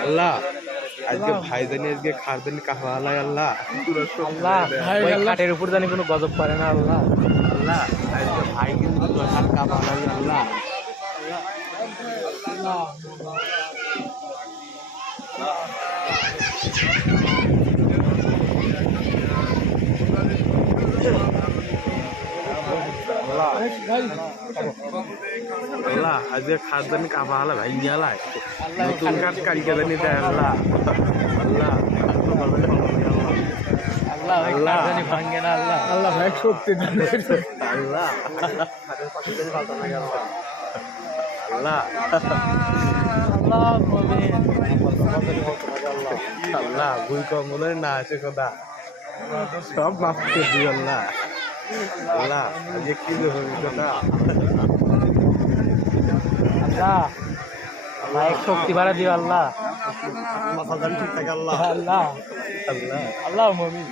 আল্লাহ আজকে ভাই জানি আজকে খার জানি কাহা আল্লাহ আল্লাহ আল্লাহ ওই খাটের উপর জানি কোনো গজব পারে না আল্লাহ। আল্লাহ আজকে ভাই কিন্তু খাট কাহা আল্লাহ আল্লাহ আল্লাহ আজকে খাট জানি কাহা আল্লাহ ভাই আল্লাহ নতুন কাঠ কালকে জানি দেয় আল্লাহ আল্লাহ আল্লাহ ওই খাট জানি ভাঙে না আল্লাহ। আল্লাহ ভাই শক্তি দান আল্লাহ আল্লাহ আল্লাহ মুমিন আল্লাহ ভুল কম মনে না আছে কথা সব মাফ করে দিও আল্লাহ আল্লাহ আজকে কি হবে কথা আল্লাহ আল্লাহ এক শক্তি বাড়া দিও আল্লাহ। মাথা ঠিক থাকে আল্লাহ আল্লাহ আল্লাহ আল্লাহ মুমিন